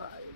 Bye.